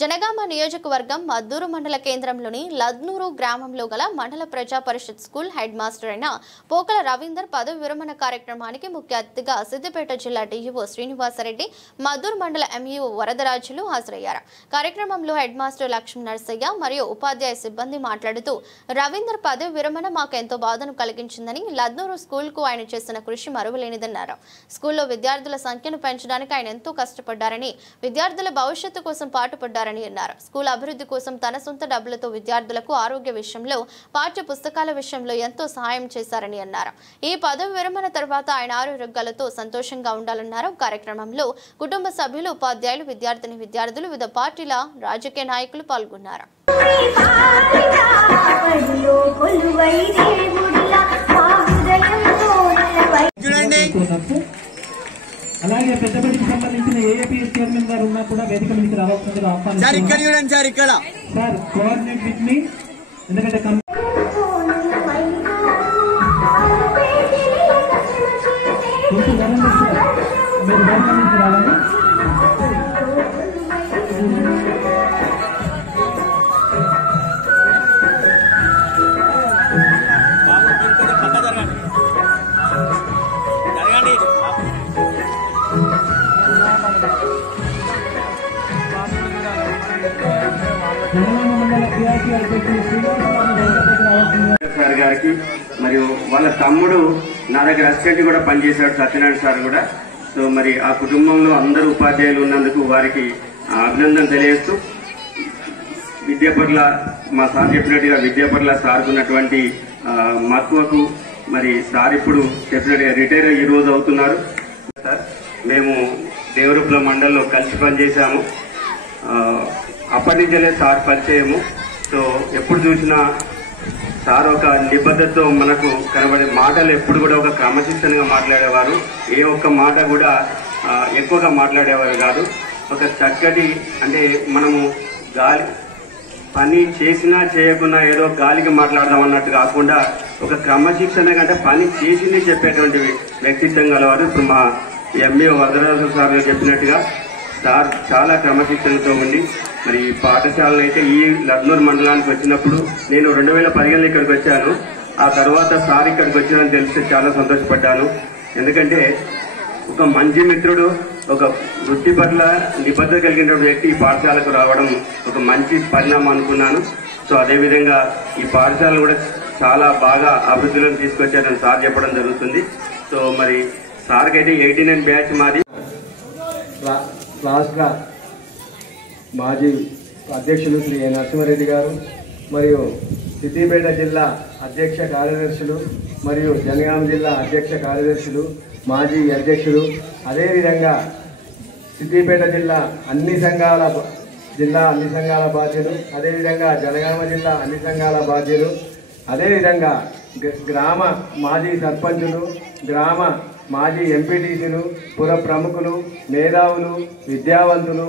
జనగామ నియోజకవర్గం మద్దూరు మండల కేంద్రంలోని లద్నూరు గ్రామంలో గల మండల ప్రజా పరిషత్ స్కూల్ హెడ్ మాస్టర్ అయిన పోకల రవీందర్ పదవి విరమణ కార్యక్రమానికి ముఖ్య అతిథిగా సిద్దిపేట జిల్లా డీఈఓ శ్రీనివాసరెడ్డి, మద్దూరు మండల ఎంఈఓ వరదరాజులు హాజరయ్యారు. కార్యక్రమంలో హెడ్ మాస్టర్ లక్ష్మీ నరసయ్య మరియు ఉపాధ్యాయ సిబ్బంది మాట్లాడుతూ రవీందర్ పదవి విరమణ మాకు ఎంతో బాధను కలిగించిందని, లద్నూరు స్కూల్కు ఆయన చేసిన కృషి మరువలేనిదన్నారు. స్కూల్లో విద్యార్థుల సంఖ్యను పెంచడానికి ఆయన ఎంతో కష్టపడ్డారని, విద్యార్థుల భవిష్యత్తు కోసం పాటుపడ్డారని అన్నారు. స్కూల్ అభివృద్ధి కోసం తన సొంత డబ్బులతో విద్యార్థులకు ఆరోగ్య విషయంలో, పాఠ్య పుస్తకాల విషయంలో ఎంతో సహాయం చేశారని అన్నారు. ఈ పదవి విరమణ తర్వాత ఆయన ఆరోగ్యాలతో సంతోషంగా ఉండాలన్నారు. కార్యక్రమంలో కుటుంబ సభ్యులు, ఉపాధ్యాయులు, విద్యార్థులు, వివిధ పార్టీల రాజకీయ నాయకులు పాల్గొన్నారు. అలాగే పెద్దపల్లికి సంబంధించిన ఏఏపీఎస్ చైర్మన్ గారు ఉన్నా కూడా వేదిక మీదకి రావాల్సిందిగా ఆహ్వానిస్తున్నాం. సార్ కోఆర్డినేట్ విత్ మీ, ఎందుకంటే కొంచెం మీరు వేదిక మీదకి రావాలి. సార్ గారికి మరియు వాళ్ళ తమ్ముడు నా దగ్గర అసిస్టెంట్ కూడా పనిచేశాడు, సత్యనారాయణ సార్ కూడా. సో మరి ఆ కుటుంబంలో అందరూ ఉపాధ్యాయులు ఉన్నందుకు వారికి అభినందన తెలియజేస్తూ, విద్య పట్ల మా సార్ చెప్పినట్టుగా విద్య పట్ల సార్కున్నటువంటి మక్కువకు మరి సార్ ఇప్పుడు చెప్పినట్టుగా రిటైర్ ఈ రోజు అవుతున్నారు. సార్ మేము దేవరూపుల మండలంలో కలిసి పనిచేశాము. అప్పటి నుంచే సార్ పరిచయము. సో ఎప్పుడు చూసినా సార్ ఒక నిబద్ధతతో మనకు కనబడే మాటలు ఎప్పుడు కూడా ఒక క్రమశిక్షణగా మాట్లాడేవారు. ఏ ఒక్క మాట కూడా ఎక్కువగా మాట్లాడేవారు కాదు. ఒక చక్కటి, అంటే మనము గాలి పని చేసినా చేయకున్నా ఏదో గాలికి మాట్లాడదాం అన్నట్టు కాకుండా ఒక క్రమశిక్షణగా, అంటే పని చేసింది చెప్పేటువంటి వ్యక్తిత్వం గలవారు. ఇప్పుడు మా ఎంఈఓ వరదరాజు సార్ చెప్పినట్టుగా సార్ చాలా క్రమశిక్షణతో ఉండి మరి ఈ పాఠశాలను అయితే ఈ లద్నూరు మండలానికి వచ్చినప్పుడు నేను 2015లో ఇక్కడికి వచ్చాను. ఆ తర్వాత సార్ ఇక్కడికి వచ్చానని తెలిస్తే చాలా సంతోషపడ్డాను. ఎందుకంటే ఒక మంచి మిత్రుడు, ఒక వృత్తి పట్ల నిబద్ధత కలిగిన వ్యక్తి ఈ పాఠశాలకు రావడం ఒక మంచి పరిణామం అనుకున్నాను. సో అదేవిధంగా ఈ పాఠశాలను కూడా చాలా బాగా అభివృద్ధిలో తీసుకొచ్చారని సార్ చెప్పడం జరుగుతుంది. సో మరి సార్కి అయితే 89 బ్యాచ్ మాది. రాష్ట్ర మాజీ అధ్యక్షులు శ్రీ నరసింహారెడ్డి గారు, మరియు సిద్దిపేట జిల్లా అధ్యక్ష కార్యదర్శులు, మరియు జనగామ జిల్లా అధ్యక్ష కార్యదర్శులు, మాజీ అధ్యక్షులు, అదేవిధంగా సిద్దిపేట జిల్లా అన్ని సంఘాల బాధ్యులు, అదేవిధంగా జనగామ జిల్లా అన్ని సంఘాల బాధ్యులు, అదేవిధంగా గ్రామ మాజీ సర్పంచులు, గ్రామ మాజీ ఎంపీటీసీలు, పుర ప్రముఖులు, మేధావులు, విద్యావంతులు,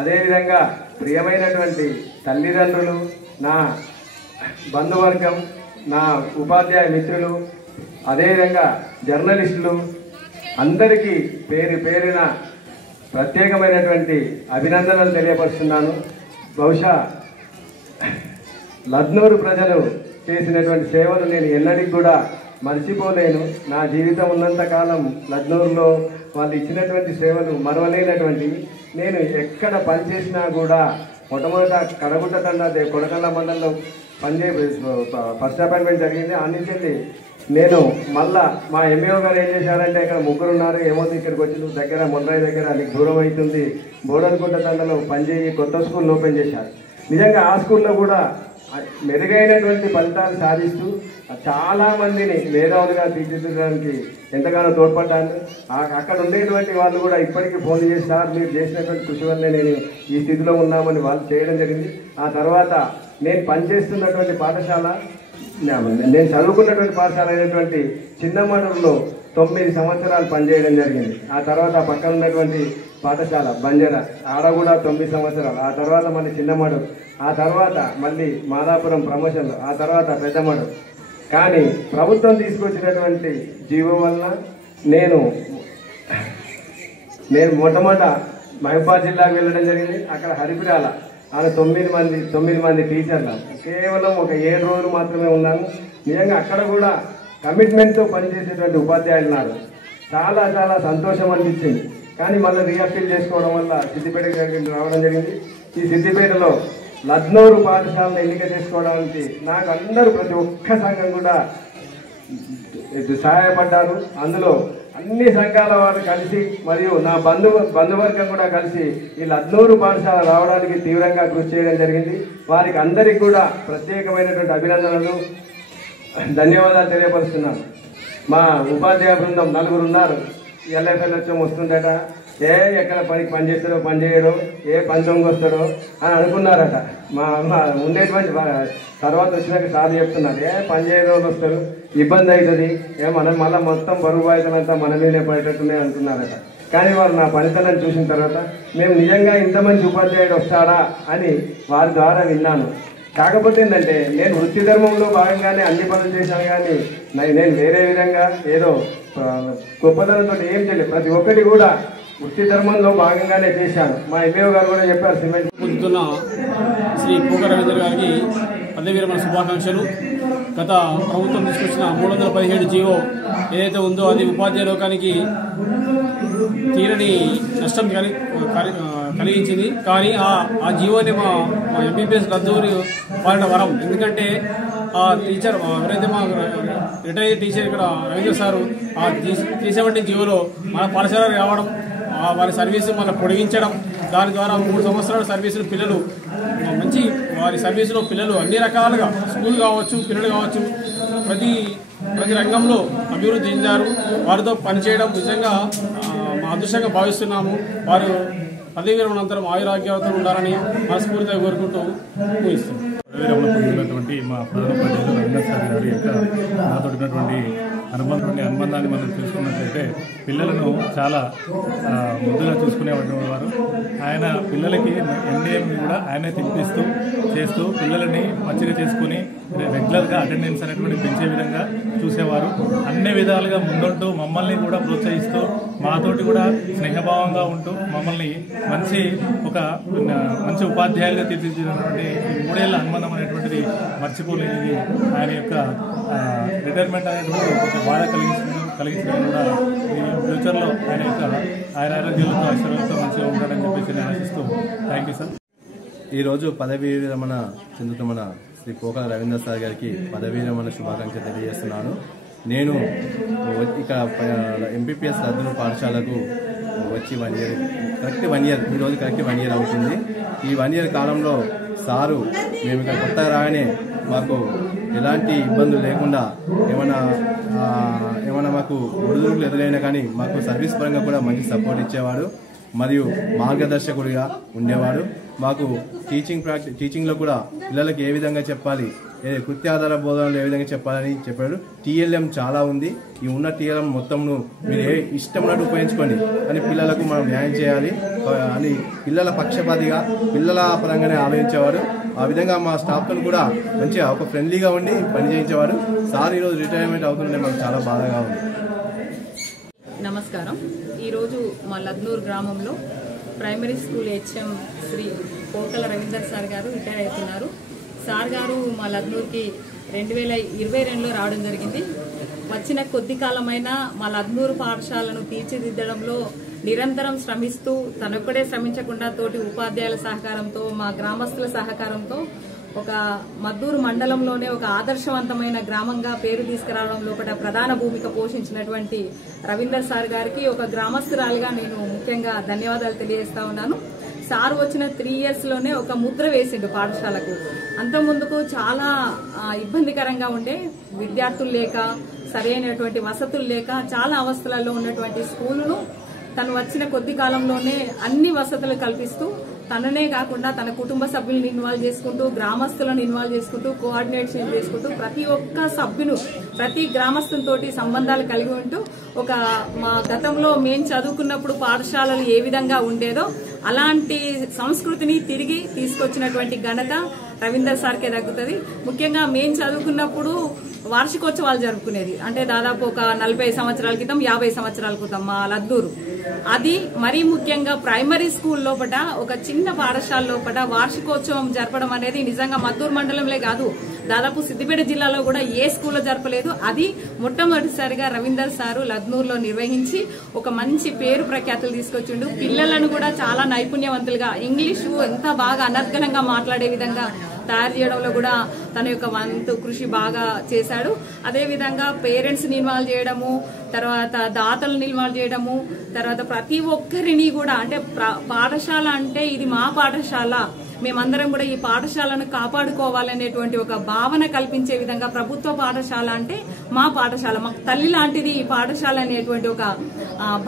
అదేవిధంగా ప్రియమైనటువంటి తల్లిదండ్రులు, నా బంధువర్గం, నా ఉపాధ్యాయ మిత్రులు, అదేవిధంగా జర్నలిస్టులు అందరికీ పేరు పేరున ప్రత్యేకమైనటువంటి అభినందనలు తెలియపరుస్తున్నాను. బహుశా లద్నూరు ప్రజలు చేసినటువంటి సేవలు నేను ఎన్నటికి కూడా మర్చిపోలేను. నా జీవితం ఉన్నంతకాలం లద్నూరులో వాళ్ళు ఇచ్చినటువంటి సేవలు మరవలేనటువంటి. నేను ఎక్కడ పనిచేసినా కూడా మొట్టమొదట కడగుట్ట తండ కొడకళ్ళ మండలంలో ఫస్ట్ అపాయింట్మెంట్ జరిగింది. ఆ నుంచి నేను మళ్ళా మా ఎంఈఓ గారు ఏం చేశారంటే, ఇక్కడ ముగ్గురు ఉన్నారు, ఏమవుతుంది ఇక్కడికి వచ్చి దగ్గర మొండ్రాయి దగ్గర నీకు దూరం అవుతుంది, బోడన్గుట్ట తండలో పనిచేయి కొత్త స్కూల్ ఓపెన్ చేశారు. నిజంగా ఆ స్కూల్లో కూడా మెరుగైనటువంటి ఫలితాలు సాధిస్తూ చాలా మందిని మేధావులుగా తీర్చిదిద్దడానికి ఎంతగానో తోడ్పడ్డాను. అక్కడ ఉండేటువంటి వాళ్ళు కూడా ఇప్పటికీ ఫోన్ చేసి, సార్ మీరు చేసినటువంటి కృషి వల్లే నేను ఈ స్థితిలో ఉన్నామని వాళ్ళు చేయడం జరిగింది. ఆ తర్వాత నేను పనిచేస్తున్నటువంటి పాఠశాల, నేను చదువుకున్నటువంటి పాఠశాల అయినటువంటి చిన్నమడూరులో 9 సంవత్సరాలు పనిచేయడం జరిగింది. ఆ తర్వాత పక్కన ఉన్నటువంటి పాఠశాల బంజారా, ఆడ కూడా 9 సంవత్సరాలు. ఆ తర్వాత మళ్ళీ చిన్నమడూరు, ఆ తర్వాత మళ్ళీ మాదాపురం ప్రమోషన్లు, ఆ తర్వాత పెద్దమడూరు. కానీ ప్రభుత్వం తీసుకొచ్చినటువంటి జీవో వల్ల నేను మొట్టమొదట మహబూబాబాద్ జిల్లాకు వెళ్ళడం జరిగింది. అక్కడ హరిపురాల ఆడ 9 మంది టీచర్లు. కేవలం ఒక 7 రోజులు మాత్రమే ఉన్నాను. నిజంగా అక్కడ కూడా కమిట్మెంట్తో పనిచేసేటువంటి ఉపాధ్యాయులు ఉన్నారు. చాలా చాలా సంతోషం అనిపించింది. కానీ మళ్ళీ రీఅప్పీల్ చేసుకోవడం వల్ల సిద్దిపేటకి రావడం జరిగింది. ఈ సిద్దిపేటలో లద్నూరు పాఠశాలను ఎన్నిక చేసుకోవడానికి నాకు అందరూ ప్రతి ఒక్క సంఘం కూడా సహాయపడ్డారు. అందులో అన్ని సంఘాల వారు కలిసి మరియు నా బంధువర్గం కూడా కలిసి ఈ లద్నూరు పాఠశాల రావడానికి తీవ్రంగా కృషి చేయడం జరిగింది. వారికి అందరికీ కూడా ప్రత్యేకమైనటువంటి అభినందనలు, ధన్యవాదాలు తెలియపరుస్తున్నాను. మా ఉపాధ్యాయ బృందం 4 ఉన్నారు. ఎల్ఎఫ్ఎల్హెచ్ఎం వస్తుందట, ఎక్కడ పని చేస్తారో పని చేయడో, పని దొంగ వస్తారో అని అనుకున్నారట. మా ఉండేటువంటి తర్వాత వచ్చినాక సార్ చెప్తున్నారు, పని చేయని వాళ్ళు వస్తారు, ఇబ్బంది అవుతుంది, మనం మళ్ళీ మొత్తం బరువు బాధ్యతలంతా మన మీదే పడేటట్టునే అనుకున్నారట. కానీ వారు నా పనితనం చూసిన తర్వాత మేము నిజంగా ఇంత మంచి ఉపాధ్యాయుడు వస్తాడా అని వారి ద్వారా విన్నాను. కాకపోతే ఏంటంటే నేను వృత్తి ధర్మంలో భాగంగానే అన్ని పనులు చేశాను. కానీ నేను వేరే విధంగా ఏదో గొప్పతనంతో ఏం చేయలేదు. ప్రతి ఒక్కటి కూడా వృత్తి ధర్మంలో భాగంగానే చేశాను. మా ఎంఏఓ గారు కూడా చెప్పారు. సిమెంట్ పొందుతున్న శ్రీ పోకల రవీంద్ర గారికి పదవీ విరమణ శుభాకాంక్షలు. గత ప్రభుత్వం తీసుకొచ్చిన 317 జీవో ఏదైతే ఉందో అది ఉపాధ్యాయ లోకానికి తీరని నష్టం కలిగించింది. కానీ ఆ జీవోని మా ఎంబీబీఎస్ లద్నూరు పాలన వరం. ఎందుకంటే ఆ టీచర్ ఎవరైతే మా రిటైర్డ్ టీచర్ ఇక్కడ రవీంద్ర సారు ఆ 317 జీవోలో మన పాఠశాల రావడం, వారి సర్వీసు మళ్ళీ పొడిగించడం, దాని ద్వారా 3 సంవత్సరాల సర్వీసులు పిల్లలు మంచి వారి సర్వీసులో పిల్లలు అన్ని రకాలుగా స్కూల్ కావచ్చు, పిల్లలు కావచ్చు, ప్రతి రంగంలో అభివృద్ధి చెందారు. వారితో పనిచేయడం నిజంగా మా అదృష్టంగా భావిస్తున్నాము. వారు పదవీ విరమణానంతరం ఆయురాగ్యాలతో ఉండాలని మనస్ఫూర్తిగా కోరుకుంటూ ఊహిస్తున్నాం. పదవీ విరమణ పొందినటువంటి మా ప్రధానోపాధ్యాయులు రవీంద్ర సార్ గారి యొక్క నాతో ఉన్నటువంటి అనుబంధాన్ని మనం చూసుకున్నట్లయితే పిల్లలను చాలా ముద్దుగా చూసుకునేటువంటి వారు. ఆయన పిల్లలకి ఎన్డీఎం కూడా ఆయనే తినిపిస్తూ చేస్తూ పిల్లలని మంచిగా చేసుకుని రెగ్యులర్గా అటెండెన్స్ అనేటువంటి పెంచే విధంగా చూసేవారు. అన్ని విధాలుగా ముందుంటూ మమ్మల్ని కూడా ప్రోత్సహిస్తూ మాతోటి కూడా స్నేహభావంగా ఉంటూ మమ్మల్ని మంచి ఉపాధ్యాయులుగా తీర్చిదిద్దినటువంటి 3 ఏళ్ల అనుబంధం అనేటువంటిది మర్చిపోలేనిది. ఆయన యొక్క రిటైర్మెంట్ అనేటువంటి కొంచెం బాధ కలిగించడం కూడా ఈ ఫ్యూచర్లో ఆయన యొక్క ఆరోగ్యాలతో ఐశ్వర్యాలతో మంచిగా ఉంటాడని చెప్పేసి నేను ఆశిస్తూ థ్యాంక్ యూ సార్. ఈరోజు పదవీ విరమణ చెందుతున్న శ్రీ పోకల రవీంద్ర సార్ గారికి పదవీ విరమణ శుభాకాంక్షలు తెలియజేస్తున్నాను. నేను ఇక్కడ ఎంపీపీఎస్ లద్నూరు పాఠశాలకు వచ్చి 1 ఇయర్ కరెక్ట్ 1 ఇయర్ ఈరోజు కరెక్ట్ 1 ఇయర్ అవుతుంది. ఈ 1 ఇయర్ కాలంలో సారు మేము ఇక్కడ కొత్తగా రాగానే మాకు ఎలాంటి ఇబ్బందులు లేకుండా ఏమైనా మాకు ఒడిదుడుకులు ఎదురైనా కానీ మాకు సర్వీస్ పరంగా కూడా మంచి సపోర్ట్ ఇచ్చేవాడు మరియు మార్గదర్శకుడిగా ఉండేవాడు. మాకు టీచింగ్లో కూడా పిల్లలకి ఏ విధంగా చెప్పాలి, కృత్యాధార బోధనలు ఏ విధంగా చెప్పాలని చెప్పాడు. టీఎల్ఎం చాలా ఉంది. ఈ ఉన్న టీఎల్ఎం మొత్తంను మీరు ఇష్టమైనట్టు ఉపయోగించుకోండి అని పిల్లలకు మనం న్యాయం చేయాలి అని పిల్లల పక్షపాతిగా పిల్లల పరంగానే ఆలోచించేవాడు. ఆ విధంగా మా స్టాఫ్తో కూడా మంచిగా ఒక ఫ్రెండ్లీగా ఉండి పనిచేయించేవాడు. సార్ ఈరోజు రిటైర్మెంట్ అవుతుంటే మాకు చాలా బాధగా ఉంది. నమస్కారం. ఈరోజు మా లద్నూరు గ్రామంలో primary school HM Shri Pokala Ravinder sir గారు రిటైర్ అవుతున్నారు. సార్ గారు మా లద్నూరుకి 2022లో రావడం జరిగింది. వచ్చిన కొద్ది కాలమైనా మా లద్నూరు పాఠశాలను తీర్చిదిద్దడంలో నిరంతరం శ్రమిస్తూ తనొక్కడే శ్రమించకుండా తోటి ఉపాధ్యాయుల సహకారంతో మా గ్రామస్తుల సహకారంతో ఒక మద్దూరు మండలంలోనే ఒక ఆదర్శవంతమైన గ్రామంగా పేరు తీసుకురావడంలో ఒక ప్రధాన భూమిక పోషించినటువంటి రవీందర్ సార్ గారికి ఒక గ్రామస్తురాలిగా నేను ముఖ్యంగా ధన్యవాదాలు తెలియజేస్తా ఉన్నాను. సార్ వచ్చిన 3 ఇయర్స్ లోనే ఒక ముద్ర వేసిండు పాఠశాలకు. అంత ముందుకు చాలా ఇబ్బందికరంగా ఉండే, విద్యార్థులు లేక సరైనటువంటి వసతులు లేక చాలా అవస్థలలో ఉన్నటువంటి స్కూలును తను వచ్చిన కొద్ది కాలంలోనే అన్ని వసతులు కల్పిస్తూ తననే కాకుండా తన కుటుంబ సభ్యులను ఇన్వాల్వ్ చేసుకుంటూ గ్రామస్తులను ఇన్వాల్వ్ చేసుకుంటూ కోఆర్డినేషన్ చేసుకుంటూ ప్రతి ఒక్క సభ్యులు ప్రతి గ్రామస్తులతోటి సంబంధాలు కలిగి ఉంటూ ఒక మా గతంలో మేము చదువుకున్నప్పుడు పాఠశాలలు ఏ విధంగా ఉండేదో అలాంటి సంస్కృతిని తిరిగి తీసుకొచ్చినటువంటి ఘనత రవీందర్ సార్కే దక్కుతుంది. ముఖ్యంగా మేము చదువుకున్నప్పుడు వార్షికోత్సవాలు జరుపుకునేది, అంటే దాదాపు ఒక 40 సంవత్సరాల క్రితం 50 సంవత్సరాల క్రితం మా లద్దూరు. అది మరీ ముఖ్యంగా ప్రైమరీ స్కూల్ లోపల, ఒక చిన్న పాఠశాల లోపల వార్షికోత్సవం జరపడం అనేది నిజంగా మద్దూరు మండలంలో కాదు, దాదాపు సిద్దిపేట జిల్లాలో కూడా ఏ స్కూల్లో జరపలేదు. అది మొట్టమొదటిసారిగా రవీందర్ సారు లద్నూరులో నిర్వహించి ఒక మంచి పేరు ప్రఖ్యాతులు తీసుకొచ్చిండు. పిల్లలను కూడా చాలా నైపుణ్యవంతులుగా ఇంగ్లీషు ఎంత బాగా అనర్గళంగా మాట్లాడే విధంగా తయారు చేయడంలో కూడా తన యొక్క వంతు కృషి బాగా చేశాడు. అదేవిధంగా పేరెంట్స్ ని ఇన్వాల్వ్ చేయడము, తర్వాత దాతలను ఇన్వాల్వ్ చేయడము, తర్వాత ప్రతి ఒక్కరిని కూడా, అంటే పాఠశాల అంటే ఇది మా పాఠశాల, మేమందరం కూడా ఈ పాఠశాలను కాపాడుకోవాలనేటువంటి ఒక భావన కల్పించే విధంగా ప్రభుత్వ పాఠశాల అంటే మా పాఠశాల, మాకు తల్లి లాంటిది ఈ పాఠశాల అనేటువంటి ఒక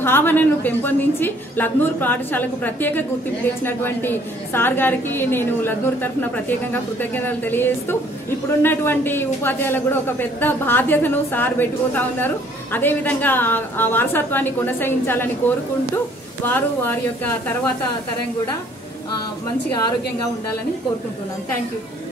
భావనను పెంపొందించి లద్నూరు పాఠశాలకు ప్రత్యేక గుర్తింపు తెచ్చినటువంటి సార్ గారికి నేను లద్నూరు తరఫున ప్రత్యేకంగా కృతజ్ఞతలు తెలియజేస్తూ, ఇప్పుడున్నటువంటి ఉపాధ్యాయులకు కూడా ఒక పెద్ద బాధ్యతను సార్ పెట్టుకుంటా ఉన్నారు. అదేవిధంగా ఆ వారసత్వాన్ని కొనసాగించాలని కోరుకుంటూ వారి యొక్క తర్వాత తరం కూడా మంచిగా ఆరోగ్యంగా ఉండాలని కోరుకుంటున్నాను. Thank you.